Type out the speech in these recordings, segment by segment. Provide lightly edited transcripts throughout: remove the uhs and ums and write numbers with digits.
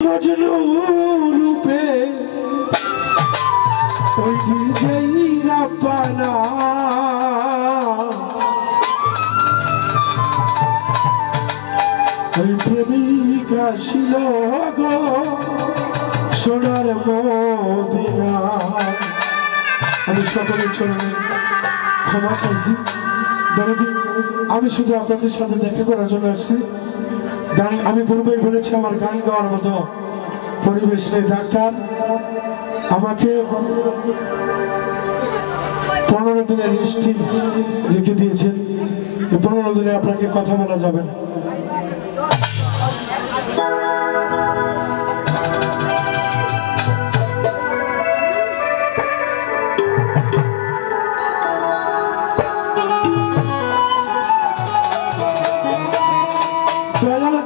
মজনু রূপে ওই বিজয়ী রাব্বানা ওই প্রেমিক আসিল গো সোনার মদিনা। আমি সকলের চরণে ক্ষমা চাইছি। দরদি, আমি শুধু আপনাদের সাথে দেখা করার জন্য আসছি। গান আমি পূর্বেই বলেছি আমার গান গাওয়ার মতো পরিবেশ নেই। ডাক্তার আমাকে 15 দিনের রেস্টে রেখে দিয়েছেন। 15 দিনে আপনাকে কথা বলা যাবে না।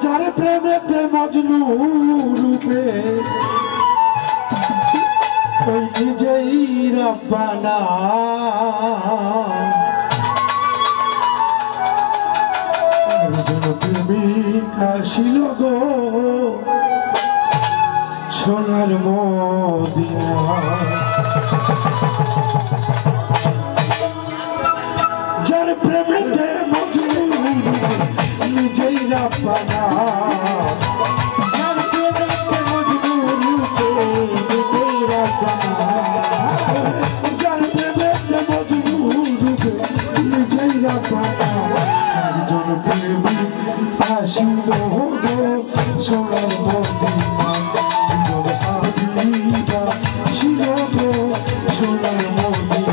যার প্রেমেতে মজনু রূপে ওই নিজেই রাব্বানা প্রেমিক আসিল গো সোনার মদিনা। যার প্রেমেতে মজনু নিজেই রাব্বানা যার প্রেমেতে মজনু রূপে নিজেই রাব্বানা যার প্রেমেতে মজনু রূপে নিজেই রাব্বানা একজন প্রেমিক আসিল গো সোনার মদিনা একজন হাবিবা ছিল গো সোনার মদিনা।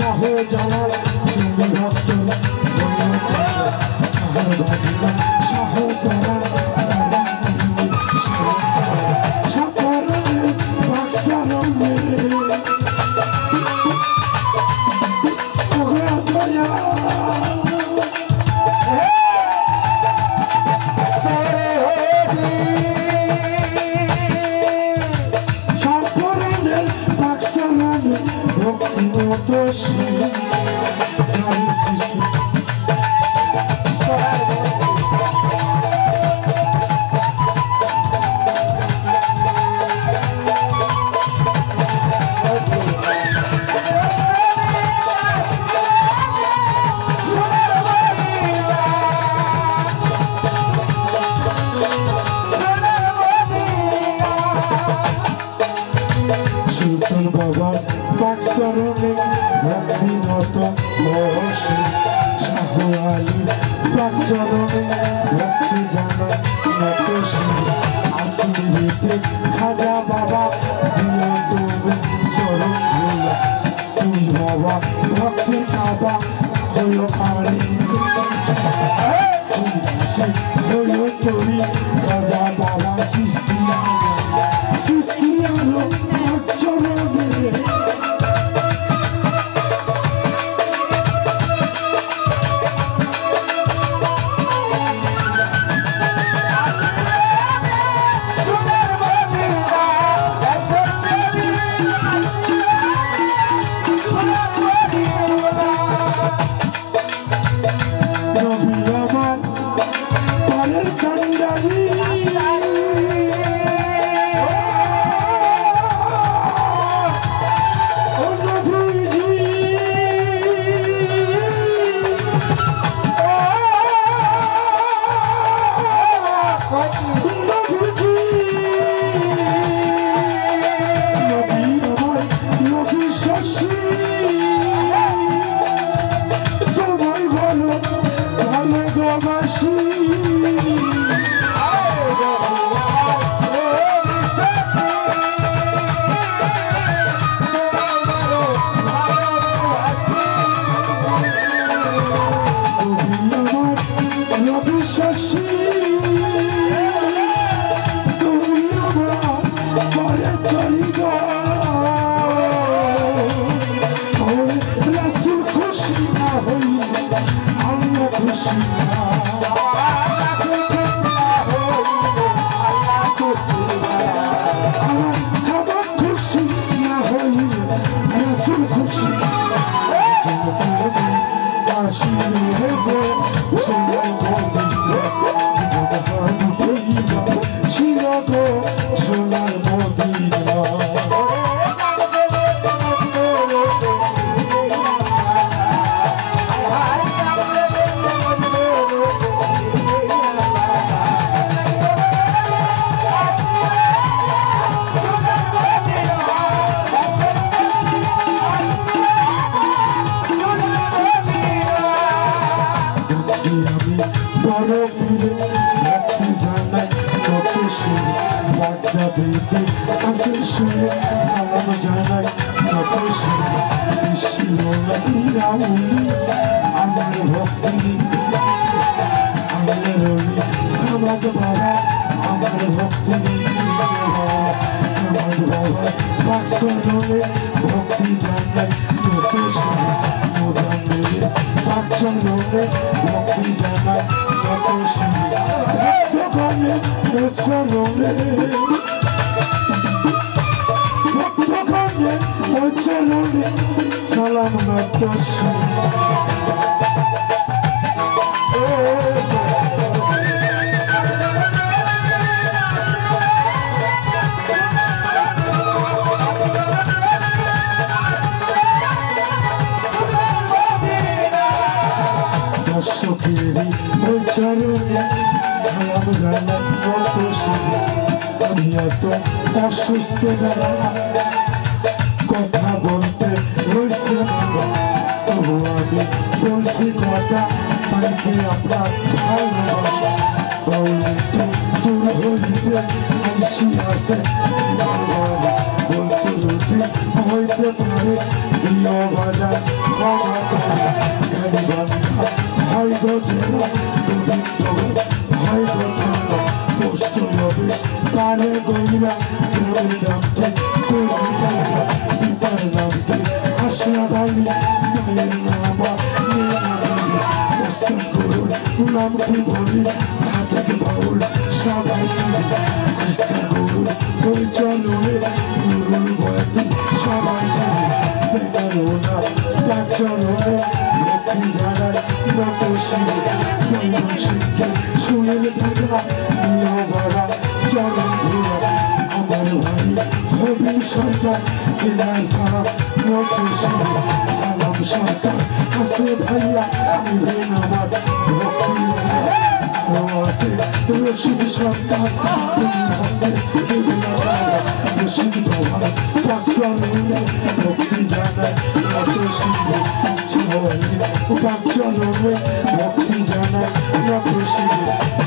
শাহজালাল তুমি ভক্ত শাহজালাল সকলের বাক্সারণে সুলতান বাবা পাকসরণে ভক্তিনত বসে শাহ আলী পাকসরণে ভক্তি জানায় নতশী আজমিরিতে খাজা বাবা দিও তুমি স্বরূপ ভোলা তুই বাবা ভক্তি কাবা হইও পারে হইও তুমি খাজা বাবা সৃষ্টিয়ানো সালাম জানাই আমার ভক্তি আমার সমাজ বাবা আমার ভক্তি সমাজ বাবা পাকসরণে ভক্তি জানাই পাকচরণে ভক্তি জানাই ভক্তগণে উৎসরণে চলনে সালাম নতশী দর্শকেরই চরণে সালাম জানাই নতশী আমি এত অসুস্থ জানা কথা বলতে হয়েছে তবু আমি বলছি কথা পাইতে আপনার ভালোবাসা দূর হইতে আসি আছে বলতে হইতে পারে প্রিয় বাজার ক্ষমা করে গাইবান্ধা হয় গো জেলা গোবিন্দগঞ্জ হয় গো থানা পোস্ট অফিস কালে গইরা গ্রামের নামটি কবিতা পিতার নামটি আশা বালি মায়ের নামা ওস্তাদ গরুর নামটি বলি সাদেক বাউল সবাই চিনি কৃষ্ণা গরুর ওই চলনে গরুর বয়াতি সবাই চিনি তেনারোনা পাঁচ চলনে লক্ষ্মী জানার নত শিব দৈব শিবকে সুনীল থাকা নিয় বাবা চরণ ঘোরা আমার ভাই হবিন সরকার কেনার সারা নত শিব সালাম সরকার আছে ভাইয়া নিবেন আমার ভক্তি আছে রশিদ সরকার তুমি ভক্তি কেবলা রশিদ বাবা পাঁচজনে ভক্তি জানায় নত শিব পাঁচজনে ভক্তি জানায় নত শিব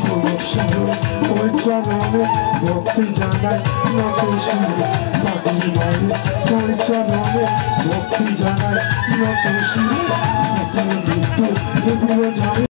গোলক শহর ওই চরণে ভক্তি জানায় নত শিব পাগল মায়ের ওই চরণে ভক্তি জানায় নত শিব মৃত্যু